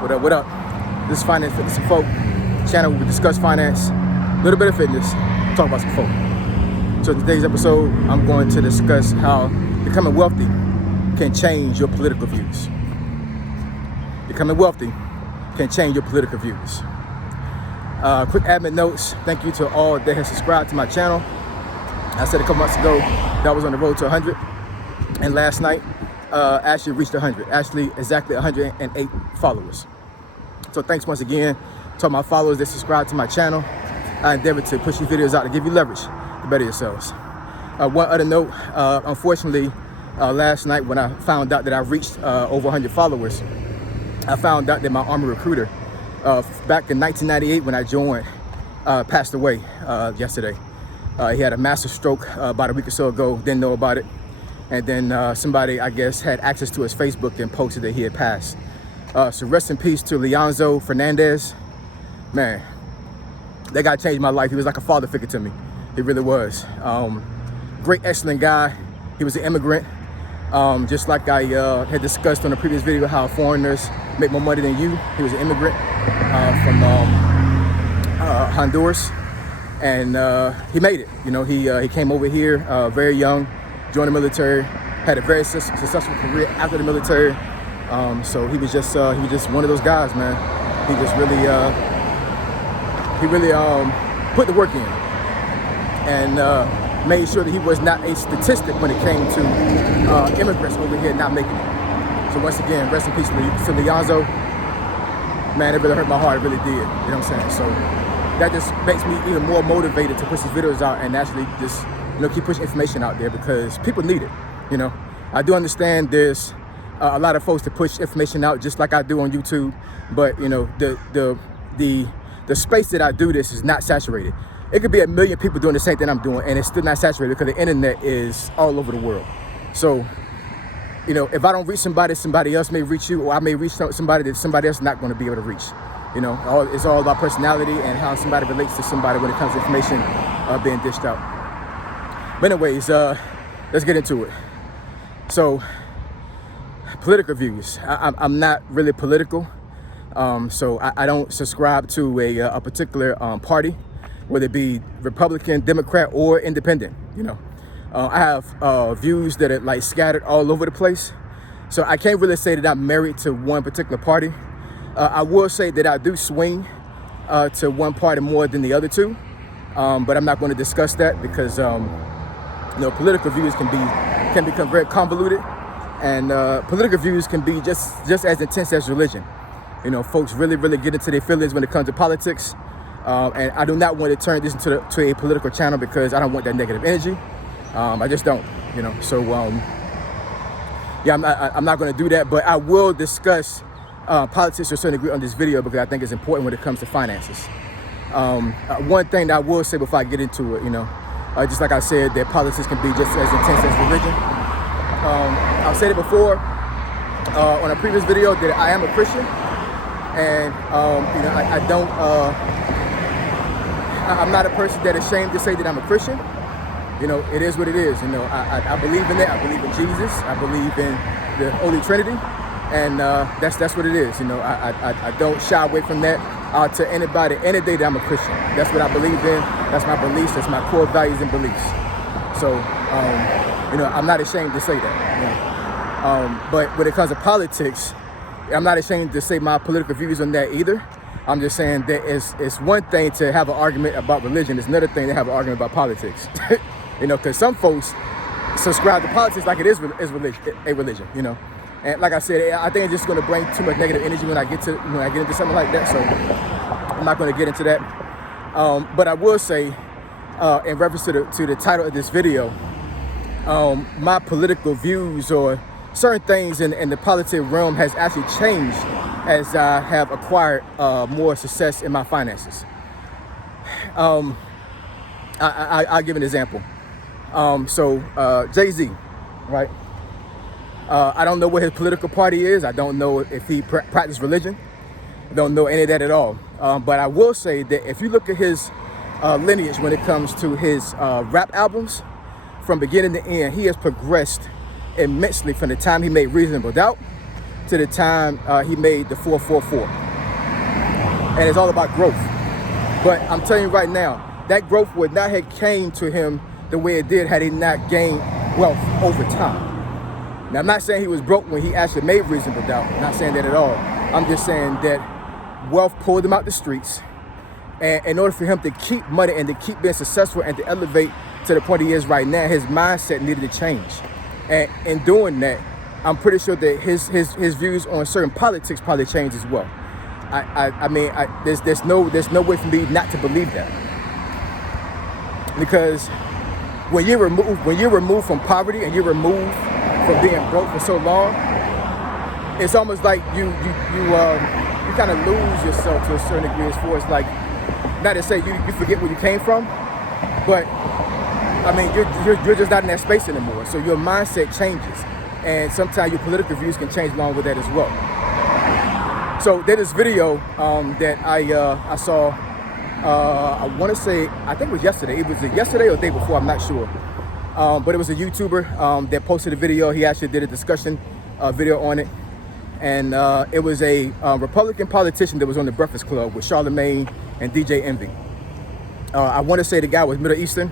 What up, what up? This is Finance, Fitness, and Folk channel where we discuss finance, a little bit of fitness, talk about some folk. So in today's episode, I'm going to discuss how becoming wealthy can change your political views. Becoming wealthy can change your political views. Quick admin notes. Thank you to all that has subscribed to my channel. I said a couple months ago that I was on the road to 100, and last night actually reached 100. Actually, exactly 108 followers. So thanks once again to all my followers that subscribe to my channel. I endeavor to push these videos out to give you leverage to better yourselves. One other note, unfortunately, last night when I found out that I reached over 100 followers, I found out that my Army recruiter, back in 1998 when I joined, passed away yesterday. He had a massive stroke about a week or so ago, didn't know about it. And then somebody, I guess, had access to his Facebook and posted that he had passed. So rest in peace to Leonzo Fernandez. Man, that guy changed my life. He was like a father figure to me. He really was. Great, excellent guy. He was an immigrant. Just like I had discussed on a previous video, how foreigners make more money than you. He was an immigrant from Honduras, and he made it. You know, he came over here very young, joined the military, had a very successful career after the military. So he was just one of those guys, man. He just really put the work in and made sure that he was not a statistic when it came to immigrants over here not making it. So once again, rest in peace to Leonzo. Man, it really hurt my heart. It really did. You know what I'm saying? So that just makes me even more motivated to push these videos out and actually just, you know, keep pushing information out there because people need it. You know, I do understand there's a lot of folks to push information out just like I do on YouTube, but you know, the space that I do this is not saturated. It could be 1 million people doing the same thing I'm doing and it's still not saturated because the internet is all over the world. So, you know, if I don't reach somebody, somebody else may reach you, or I may reach somebody that somebody else is not going to be able to reach. You know, it's all about personality and how somebody relates to somebody when it comes to information being dished out. But anyways, let's get into it. So, political views. I'm not really political. So I don't subscribe to a particular party, whether it be Republican, Democrat, or Independent. You know, I have views that are like scattered all over the place. So I can't really say that I'm married to one particular party. I will say that I do swing to one party more than the other two, but I'm not going to discuss that because you know, political views can become very convoluted, and political views can be just as intense as religion. You know, folks really get into their feelings when it comes to politics, and I do not want to turn this into a political channel because I don't want that negative energy. I just don't, you know. So yeah, I'm not going to do that, but I will discuss politics to a certain degree on this video because I think it's important when it comes to finances. One thing that I will say before I get into it, you know, just like I said, that politics can be just as intense as religion. I've said it before on a previous video that I am a Christian, and you know, I'm not a person that is ashamed to say that I'm a Christian. You know, it is what it is. You know, I believe in that. I believe in Jesus. I believe in the Holy Trinity, and that's what it is. You know, I don't shy away from that. I'll tell anybody any day that I'm a Christian. That's what I believe in. That's my beliefs. That's my core values and beliefs. So, you know, I'm not ashamed to say that. You know? But when it comes to politics, I'm not ashamed to say my political views on that either. I'm just saying that it's one thing to have an argument about religion. It's another thing to have an argument about politics. You know, because some folks subscribe to politics like it is a religion. You know, and like I said, I think it's just going to bring too much negative energy when I get into something like that. So I'm not going to get into that. But I will say, in reference to the title of this video, my political views or certain things in the political realm has actually changed as I have acquired more success in my finances. I'll give an example. So Jay-Z, right? I don't know what his political party is. I don't know if he practices religion. I don't know any of that at all. But I will say that if you look at his lineage when it comes to his rap albums, from beginning to end, he has progressed immensely from the time he made Reasonable Doubt to the time he made the 444. And it's all about growth. But I'm telling you right now, that growth would not have came to him the way it did had he not gained wealth over time. Now, I'm not saying he was broke when he actually made reasonable doubt. I'm not saying that at all. I'm just saying that wealth pulled him out the streets. And in order for him to keep money and to keep being successful and to elevate to the point he is right now, his mindset needed to change. And in doing that, I'm pretty sure that his views on certain politics probably changed as well. I mean, there's no way for me not to believe that, because when you're removed from poverty and you're removed from being broke for so long, it's almost like you kind of lose yourself to a certain degree, as far as, like, not to say you forget where you came from, but I mean you're just not in that space anymore. So your mindset changes, and sometimes your political views can change along with that as well. So there's this video that I saw. I want to say, I think it was yesterday. It was yesterday or the day before, I'm not sure. But it was a YouTuber that posted a video. He actually did a discussion video on it. And it was a Republican politician that was on the Breakfast Club with Charlamagne and DJ Envy. I want to say the guy was Middle Eastern.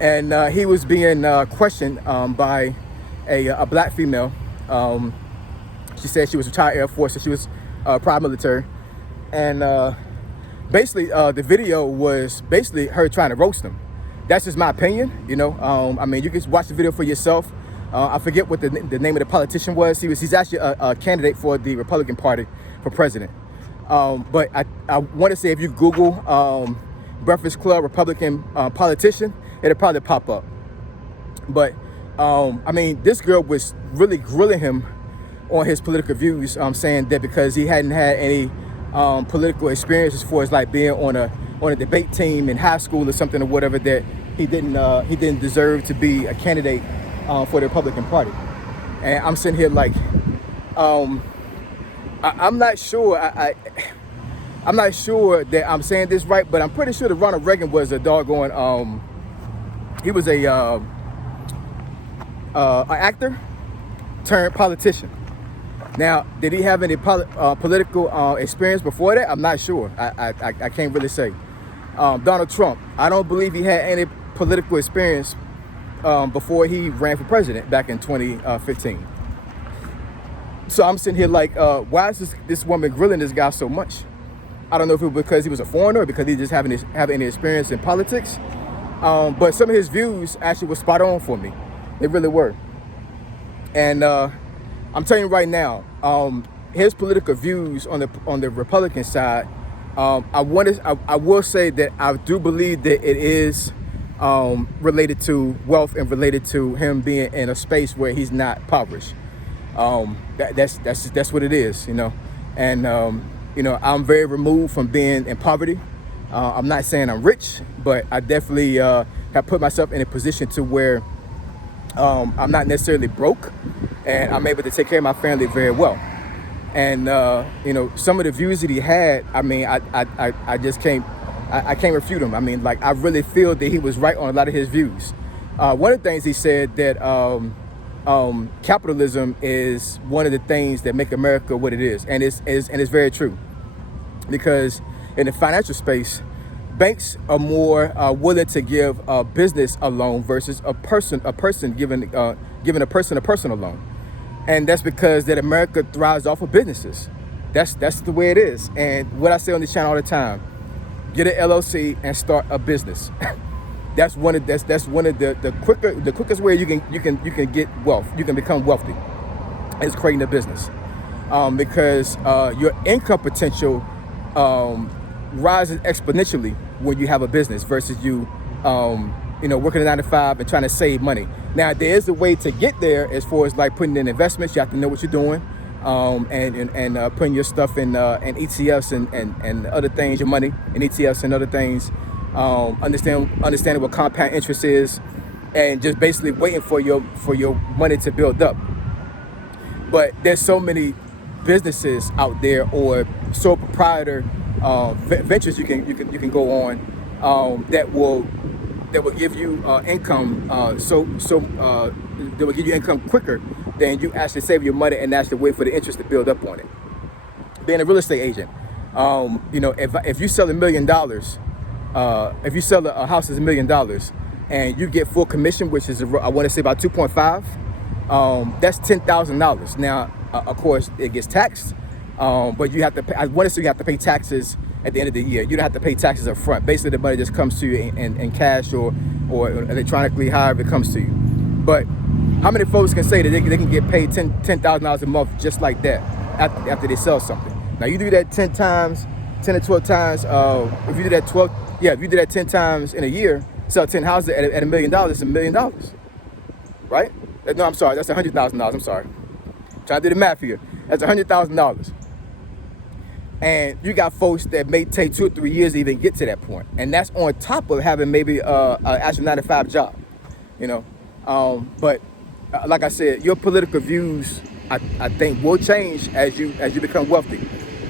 And he was being questioned by a black female. She said she was retired Air Force, so she was prior military. And basically, the video was basically her trying to roast him. That's just my opinion, you know. I mean, you can watch the video for yourself. I forget what the name of the politician was. He's actually a candidate for the Republican Party for president. But I want to say, if you Google Breakfast Club Republican politician, it'll probably pop up. But I mean, this girl was really grilling him on his political views, saying that because he hadn't had any political experience as far as like being on a debate team in high school or something or whatever, that he didn't deserve to be a candidate for the Republican Party. And I'm sitting here like, I'm not sure. I'm not sure that I'm saying this right, but I'm pretty sure that Ronald Reagan was a doggone. He was a an actor turned politician. Now, did he have any political experience before that? I'm not sure. I can't really say. Donald Trump, I don't believe he had any political experience before he ran for president back in 2015. So I'm sitting here like, why is this woman grilling this guy so much? I don't know if it was because he was a foreigner or because he just have any experience in politics. But some of his views actually were spot on for me. They really were. And I'm telling you right now, his political views on the Republican side, I will say that I do believe that it is related to wealth and related to him being in a space where he's not impoverished. That's what it is, you know. And you know, I'm very removed from being in poverty. I'm not saying I'm rich, but I definitely have put myself in a position to where I'm not necessarily broke, and I'm able to take care of my family very well. And you know, some of the views that he had, I mean, I just can't refute him. I mean, like, I really feel that he was right on a lot of his views. One of the things he said that capitalism is one of the things that make America what it is, and it's very true. Because in the financial space, banks are more willing to give a business a loan versus a person giving a person a personal loan, and that's because that America thrives off of businesses. That's the way it is. And what I say on this channel all the time: get an LLC and start a business. That's one of the quickest way you can get wealth. You can become wealthy is creating a business, because your income potential rises exponentially when you have a business versus you know, working a 9 to 5 and trying to save money. Now, there is a way to get there as far as like putting in investments. You have to know what you're doing, and putting your stuff in ETFs and other things, your money in ETFs and other things. Understanding what compound interest is, and just basically waiting for your money to build up. But there's so many businesses out there, or sole proprietor ventures you can go on that will give you income. That will give you income quicker then you actually save your money and actually wait for the interest to build up on it. Being a real estate agent, you know, if you sell $1 million, if you sell a house as $1 million and you get full commission, which is I want to say about 2.5, that's $10,000. Now, of course, it gets taxed, but you have to pay, I want to say you have to pay taxes at the end of the year. You don't have to pay taxes up front. Basically, the money just comes to you in cash or electronically, however it comes to you. But how many folks can say that they can get paid $10,000 a month just like that after they sell something? Now, you do that 10 to 12 times. If you do that if you do that 10 times in a year, sell 10 houses at $1 million, it's $1 million, right? No, I'm sorry, that's $100,000. I'm sorry. Trying to do the math here. That's $100,000. And you got folks that may take 2 or 3 years to even get to that point. And that's on top of having maybe an actual 9-to-5 job, you know. But like I said, your political views, I think, will change as you become wealthy.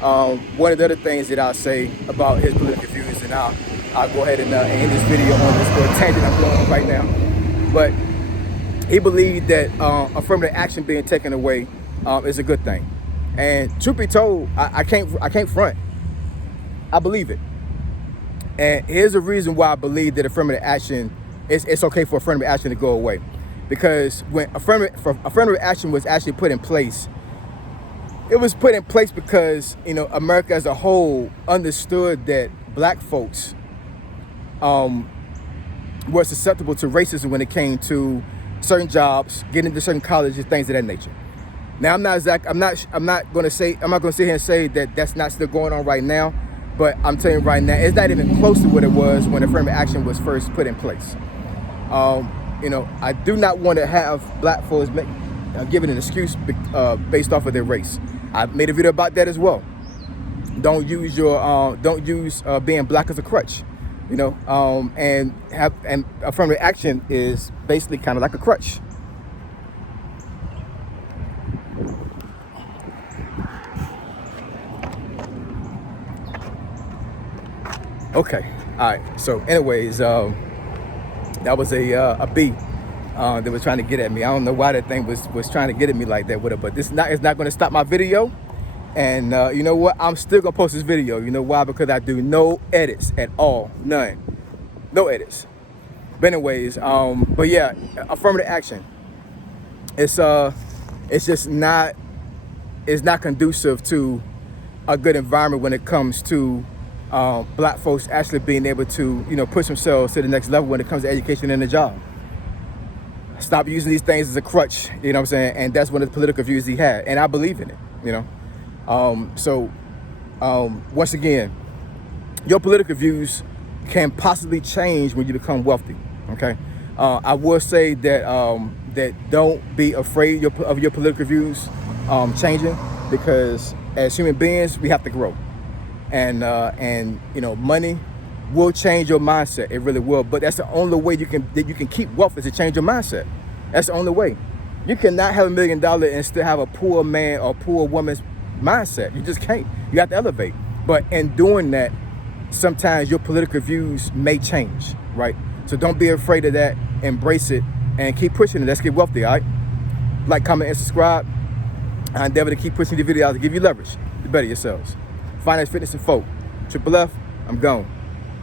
One of the other things that I'll say about his political views, and I'll go ahead and end this video on this little tangent I'm going on right now. But he believed that affirmative action being taken away is a good thing. And truth be told, I can't front. I believe it. And here's the reason why I believe that affirmative action, it's okay for affirmative action to go away. Because when affirmative action was actually put in place, it was put in place because, you know, America as a whole understood that black folks were susceptible to racism when it came to certain jobs, getting into certain colleges, things of that nature. Now, I'm not going to sit here and say that that's not still going on right now, but I'm telling you right now, it's not even close to what it was when affirmative action was first put in place. You know, I do not want to have black folks given an excuse based off of their race. I made a video about that as well. Don't use being black as a crutch, you know, and affirmative action is basically kind of like a crutch. Okay, all right. So, anyways, that was a bee that was trying to get at me. I don't know why that thing was trying to get at me like that with it, but it's not going to stop my video. And you know what? I'm still gonna post this video. You know why? Because I do no edits at all, none, no edits. But anyways, but yeah, affirmative action. It's just not. It's not conducive to a good environment when it comes to black folks actually being able to, you know, push themselves to the next level when it comes to education and a job. Stop using these things as a crutch, you know what I'm saying? And that's one of the political views he had, and I believe in it, you know. So once again, your political views can possibly change when you become wealthy, okay? I will say that that don't be afraid of your political views changing, because as human beings, we have to grow. And you know, money will change your mindset. It really will. But that's the only way you can keep wealth, is to change your mindset. That's the only way. You cannot have $1 million and still have a poor man or poor woman's mindset. You just can't. You have to elevate. But in doing that, sometimes your political views may change, right? So don't be afraid of that. Embrace it and keep pushing it. Let's get wealthy, all right? Like, comment, and subscribe. I endeavor to keep pushing the videos to give you leverage to better yourselves. Finance, fitness, and folk. Triple F, I'm gone.